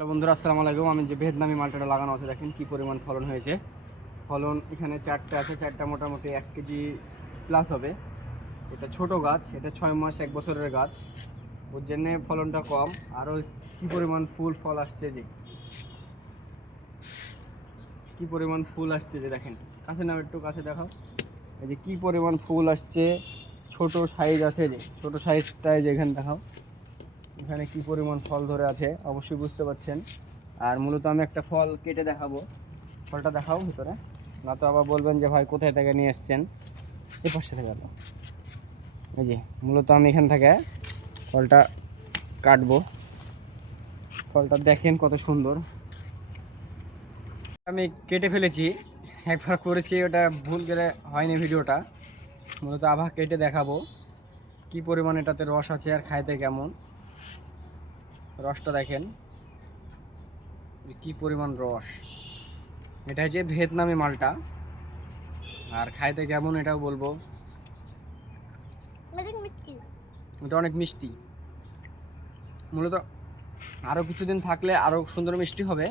Hello বন্ধুরা, আসসালামু আলাইকুম। আমি যে ভিয়েতনামি মালটাটা লাগানো আছে, দেখেন কি পরিমাণ ফলন হয়েছে। ফলন এখানে চারটা আছে, চারটা মোটামুটি 1 কেজি প্লাস হবে। এটা ছোট গাছ, এটা 6 মাস 1 বছরের গাছ, ওর জন্যে ফলনটা কম। আরও কি পরিমাণ ফুল ফল আসছে, যে কি পরিমাণ ফুল আসছে, যে দেখেন। কাছে নাও, একটু কাছে দেখাও। এই যে কি পরিমাণ ফুল আসছে, ছোট সাইজ আছে, যে ছোট সাইজটাই যেখানে দেখাও, এখানে কি পরিমাণ ফল ধরে আছে অবশ্যই বুঝতে পারছেন। আর মূলত আমি একটা ফল কেটে দেখাবো। ফলটা দেখাও ভিতরে, না তো আবার বলবেন যে ভাই কোথায় থেকে নিয়ে এসছেন। এই পাশে থেকে গেল। এই যে মূলত আমি এখান থেকে ফলটা কাটবো। ফলটা দেখেন কত সুন্দর। আমি কেটে ফেলেছি, একবার করেছি, ওটা ভুল করে হয়নি ভিডিওটা। মূলত আবার কেটে দেখাবো কি পরিমাণ এটাতে রস আছে আর খাইতে কেমন। রসটা দেখেন কি পরিমাণ রস। এটা হচ্ছে ভিয়েতনামি মালটা, আর খাইতে কেমন এটাও বলবো। এটা অনেক মিষ্টি। মূলত আরও কিছুদিন থাকলে আরও সুন্দর মিষ্টি হবে।